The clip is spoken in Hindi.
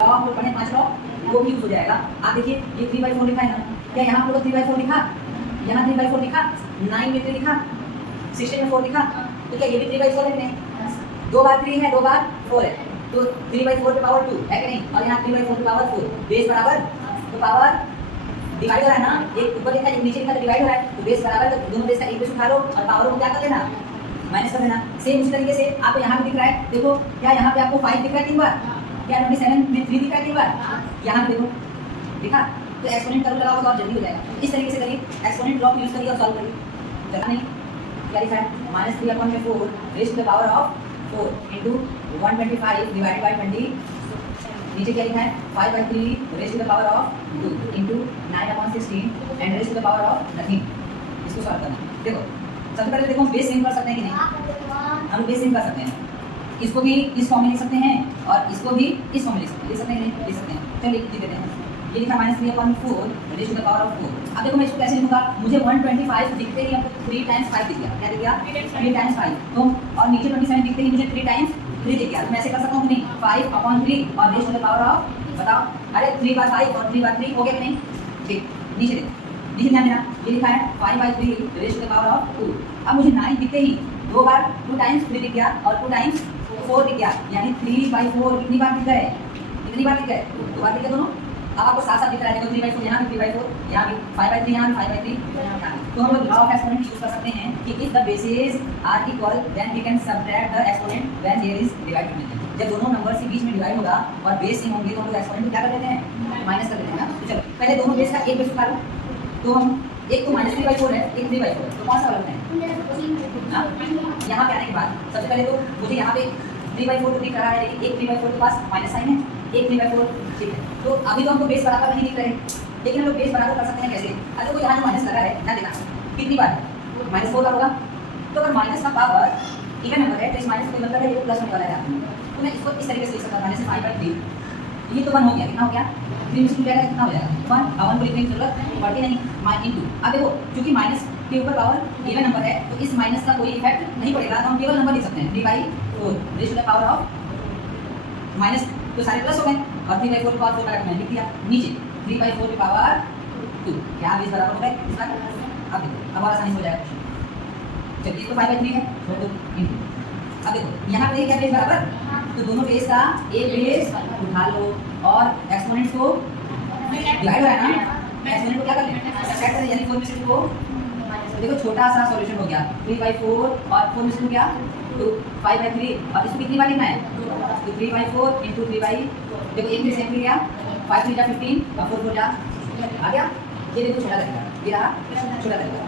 लॉ हम लोग पढ़े 5 लॉ, वो भी यूज हो जाएगा। आप देखिए ये 3/4 लिखा है ना, क्या यहाँ हम लोग 3/4 लिखा, यहाँ 3/4 लिखा, 9 में 3 लिखा, 16 में 4 लिखा, तो क्या ये भी 3/4 है कि नहीं? 2 बार 3 है, 2 बार 4 है, तो 3/4 पे पावर 2 है कि नहीं? और यहाँ 3/4 पे पावर 4, बेस बराबर, तो पावर डिवाइड हो रहा है ना, एक ऊपर लिखा है एक नीचे लिखा है, डिवाइड हो रहा है, तो बेस बराबर, तो दोनों बेस का एक बेस उठा लो और पावर को क्या कर देना, माइनस कर देना। सेम उसी तरीके से आपको यहाँ भी दिख रहा है, देखो क्या यहाँ पे आपको 5 दिख रहा है 3 बार, क्या 27 में 3 दिख रहा है 3 बार, यहाँ पे देखो दिखा, तो एक्सपोनेंट करो लगाओ तो और जल्दी हो जाएगा। इस तरीके से करिए, एक्सपोनेंट लॉ यूज करिए और सॉल्व करिए। चला नहीं, क्या लिखा है, -3/4 raise to the power of 4 into 125 divided by 20, नीचे क्या लिखा है 5/3 raise to the power of 2 into 9/16 and raise to the power of nothing. इसको सॉल्व करना है। देखो सबसे पहले देखो बेस सेम कर सकते हैं कि नहीं, हम बेस सेम कर सकते हैं। इसको भी इस फॉर्म में लिख सकते हैं और इसको भी इस फॉर्म में लिख सकते हैं, लिख सकते हैं। चलिए लिख देते हैं, ये लिखा -3/4 raise to the power of 4। अब देखो मैं इसको कैसे लिखूंगा, मुझे 125 दिखते ही अब 3 टाइम्स 5 दिख गया, क्या दिख गया 3 टाइम्स 5, तो और नीचे 27 दिखते ही मुझे 3 टाइम्स 3 दिख गया। तो मैं ऐसे कर सकता हूँ कि नहीं, 5/3 और raise to the power of, बताओ अरे 3/5 और 3/3 हो गया कि नहीं। ठीक, नीचे देखो, नीचे ध्यान देना, ये लिखा है 5/3 raise to the power of 2। अब मुझे 9 दिखते ही 2 बार 2 टाइम्स 3 दिख गया और 2 टाइम्स 4 दिख गया, यानी 3/4 कितनी बार दिख गए, कितनी बार दिख गए, 2 बार दिख गए दोनों। अब आपको साथ-साथ दिख रहा है, देखो 3/4 यहाँ भी 3/4, यहाँ भी 5/3, यहाँ भी 5/3, तो हम लोग लॉ ऑफ एक्सपोनेंट यूज कर सकते हैं कि if the bases are equal then we can subtract the exponent when there is divide between them. जब दोनों नंबर्स के बीच में डिवाइड होगा और बेस सेम होंगे तो हम लोग एक्सपोनेंट को क्या कर देते हैं, माइनस कर देते हैं ना। तो चलो पहले दोनों बेस का एक बेस उठा लो, तो हम एक तो -3/4 है, एक 3/4 है, तो कौन सा वाला है। यहाँ पे आने के बाद सबसे पहले तो मुझे यहाँ पे 3/4 तो दिख रहा है, लेकिन एक 3/4 के पास माइनस साइन है, एक 3/4 ठीक है। तो अभी तो हमको बेस बराबर नहीं दिख रहे, लेकिन हम लोग बेस बराबर कर सकते हैं कैसे। अगर कोई यहाँ जो माइनस लगा है ना, देखना कितनी बार -4 का होगा, तो अगर माइनस का पावर इवन नंबर है तो इस माइनस का मतलब है ये प्लस होने वाला है। तो मैं इसको इस तरीके से लिख सकता हूँ, -5/3, ये तो 1 हो गया, कितना हो गया 3 में से जाएगा कितना हो जाएगा 1, और 1 को लिखने की जरूरत पड़ती नहीं, -2। अब देखो क्योंकि माइनस के ऊपर पावर इवन नंबर है तो इस माइनस का कोई इफेक्ट नहीं पड़ेगा, तो हम केवल नंबर लिख सकते हैं 3/4 raise to the power of minus, तो सारे प्लस हो गए और 3/4 के पावर 4 का मैंने लिख दिया नीचे 3/4 की पावर 2, क्या बेस बराबर हो गए इस बार। अब देखो अब और आसानी से हो जाएगा। चलिए इसको 5/3 है छोड़ दो इनटू, अब देखो यहाँ पे क्या बेस बराबर, तो दोनों बेस का एक बेस उठा लो और एक्सपोनेंट्स को डिवाइड हो रहा है ना, एक्सपोनेंट को क्या कर लें सबट्रैक्ट करें, यानी 4 में से 2, देखो छोटा सा सॉल्यूशन हो गया 3/4 और 4 में से 2 क्या 2, 5/3 और इसको कितनी बार लिखना है, तो 3/4 into 3/, देखो एक में से गया 5 3 जा 15 और 4 4 जा आ गया, ये देखो छोटा करेगा, ये रहा छोटा करेगा।